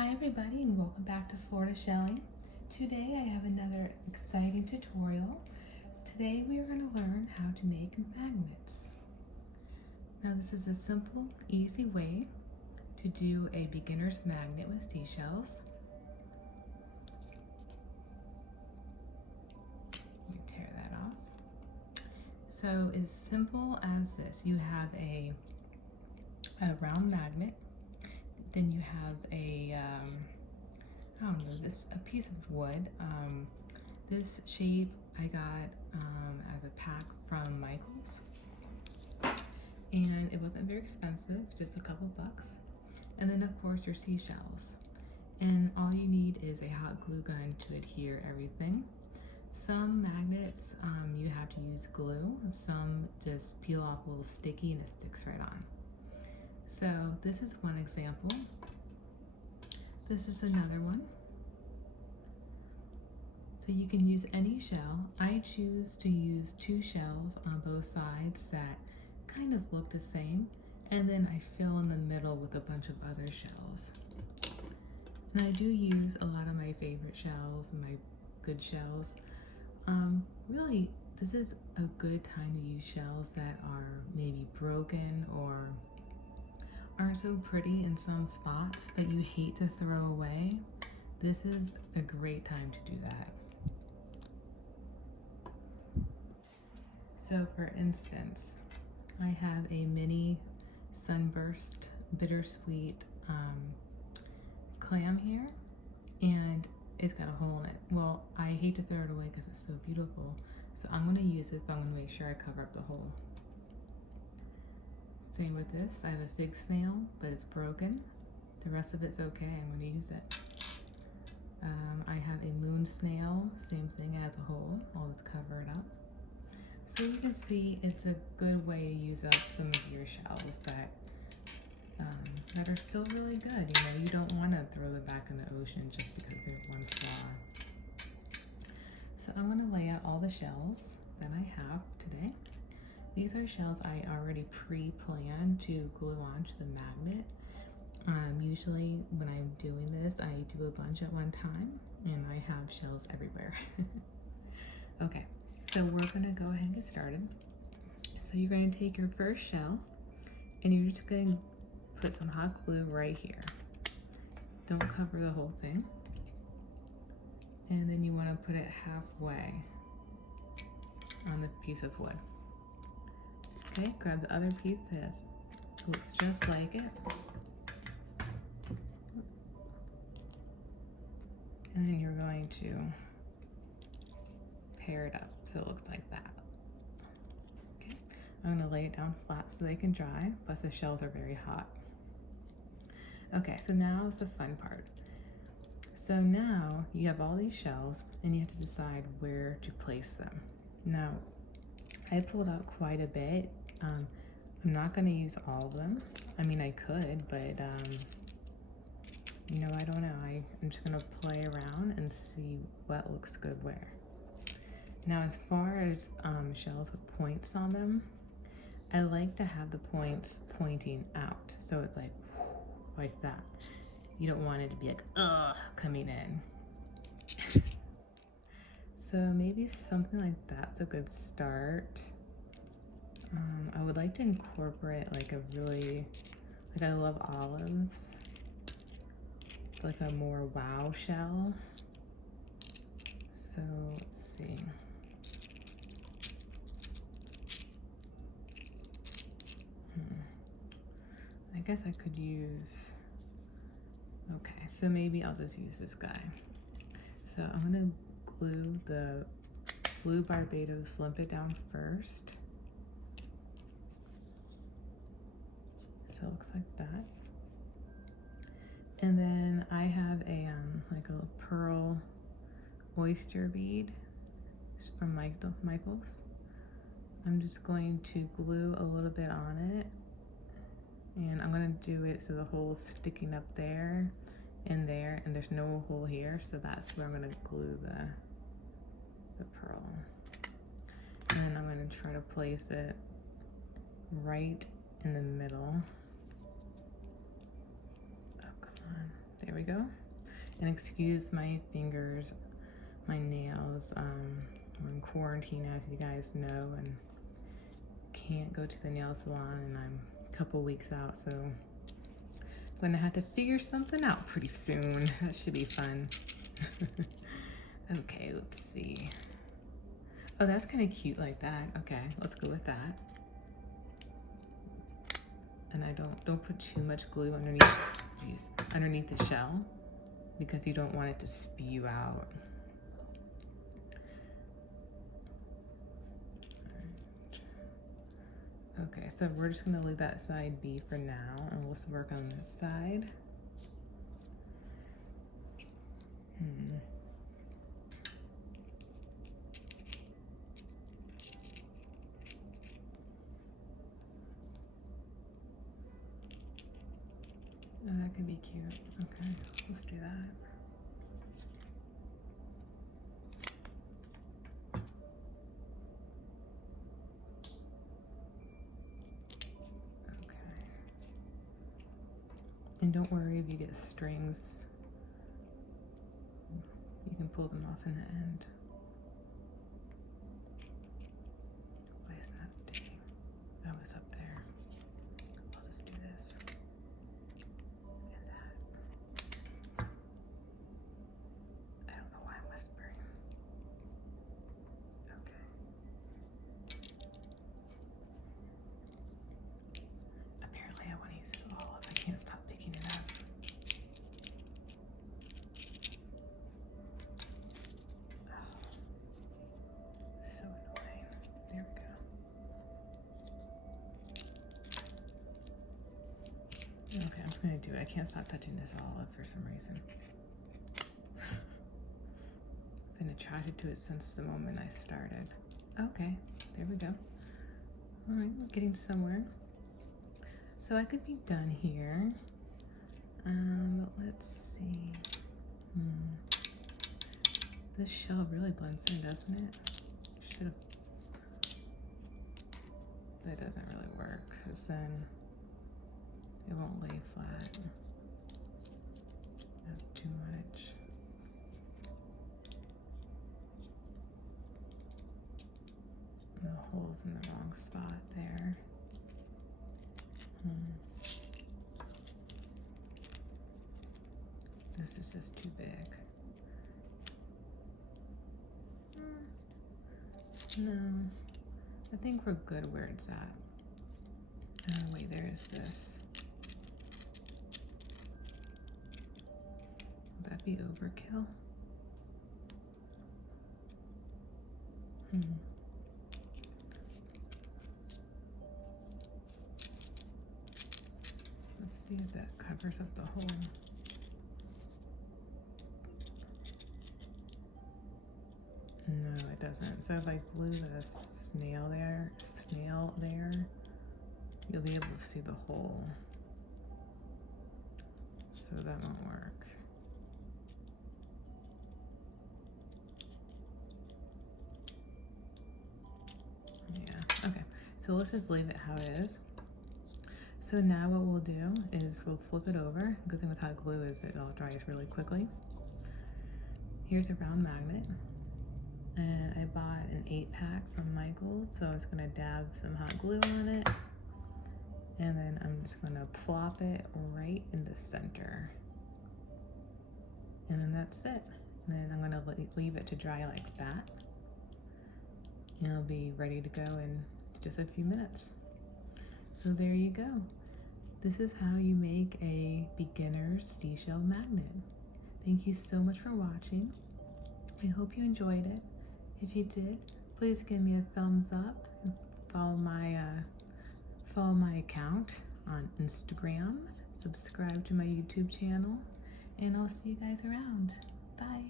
Hi everybody and welcome back to Florida Shelling. Today I have another exciting tutorial. Today we are going to learn how to make magnets. Now this is a simple, easy way to do a beginner's magnet with seashells. Let me tear that off. So as simple as this, you have a round magnet. Then you have a, I don't know, this a piece of wood. This shape I got as a pack from Michael's. And it wasn't very expensive, just a couple bucks. And then of course your seashells. And all you need is a hot glue gun to adhere everything. Some magnets you have to use glue, some just peel off a little sticky and it sticks right on. So this is one example. This is another one. So you can use any shell. I choose to use 2 shells on both sides that kind of look the same, and then I fill in the middle with a bunch of other shells. And I do use a lot of my favorite shells, my good shells. Really, this is a good time to use shells that are maybe broken or aren't so pretty in some spots, but you hate to throw away. This is a great time to do that. So for instance, I have a mini sunburst bittersweet clam here, and it's got a hole in it. Well, I hate to throw it away because it's so beautiful, so I'm going to use this, but I'm going to make sure I cover up the hole. Same with this. I have a fig snail, but it's broken. The rest of it's okay. I'm going to use it. I have a moon snail. Same thing, it has a hole. I'll just cover it up. So you can see it's a good way to use up some of your shells that are still really good. You know, you don't want to throw them back in the ocean just because they have one flaw. So I'm going to lay out all the shells that I have today. These are shells I already pre-planned to glue onto the magnet. Usually when I'm doing this, I do a bunch at one time, and I have shells everywhere. Okay, so we're going to go ahead and get started. So you're going to take your first shell, and you're just going to put some hot glue right here. Don't cover the whole thing. And then you want to put it halfway on the piece of wood. Okay, grab the other piece that looks just like it. And then you're going to pair it up so it looks like that. Okay, I'm going to lay it down flat so they can dry, plus the shells are very hot. Okay, so now is the fun part. So now you have all these shells and you have to decide where to place them. Now, I pulled out quite a bit. I'm not going to use all of them. I mean, I could, but you know, I don't know. I'm just going to play around and see what looks good where. Now, as far as shells with points on them, I like to have the points pointing out. So it's like that. You don't want it to be like, ugh, coming in. So maybe something like that's a good start. I would like to incorporate like a really, like I love olives, like a more wow shell. So let's see. I guess I could use, okay, so maybe I'll just use this guy. So I'm gonna glue the blue Barbados limpet down first. So it looks like that. And then I have a like a pearl oyster bead from Michael's. I'm just going to glue a little bit on it, and I'm going to do it so the hole's sticking up there and there, and there's no hole here, so that's where I'm going to glue the pearl. And then I'm going to try to place it right in the middle. Oh, come on. There we go. And excuse my fingers, my nails. We're in quarantine, as you guys know, and can't go to the nail salon, and I'm a couple weeks out, so I'm gonna have to figure something out pretty soon. That should be fun. Okay, let's see. Oh, that's kind of cute like that. Okay, let's go with that. And I don't put too much glue underneath the shell, because you don't want it to spew out. Okay, so we're just gonna leave that side be for now, and let's work on this side. Oh, that could be cute. Okay, let's do that. Okay. And don't worry if you get strings. You can pull them off in the end. Why isn't that sticking? That was up there. I'll just do this. And that. I don't know why I'm whispering. Okay. Apparently I want to use this olive. I can't stop picking it up. So annoying. There we go. Okay, I'm just gonna do it. I can't stop touching this olive for some reason. I've been attracted to it since the moment I started. Okay, there we go. All right, we're getting somewhere. So I could be done here. But let's see. This shell really blends in, doesn't it? Should have. That doesn't really work, because then it won't lay flat. That's too much. The hole's in the wrong spot there. This is just too big. No, I think we're good where it's at. Oh wait, there is this. Would that be overkill? Let's see if that covers up the hole. No, it doesn't. So if I glue the snail there, you'll be able to see the hole. So that won't work. Yeah, okay. So let's just leave it how it is. So now what we'll do is we'll flip it over. Good thing with hot glue is it all dries really quickly. Here's a round magnet. And I bought an 8-pack from Michael's, so I was gonna dab some hot glue on it. And then I'm just gonna plop it right in the center. And then that's it. And then I'm gonna leave it to dry like that. And it'll be ready to go in just a few minutes. So there you go. This is how you make a beginner's seashell magnet. Thank you so much for watching. I hope you enjoyed it. If you did, please give me a thumbs up and follow my account on Instagram. Subscribe to my YouTube channel, and I'll see you guys around. Bye.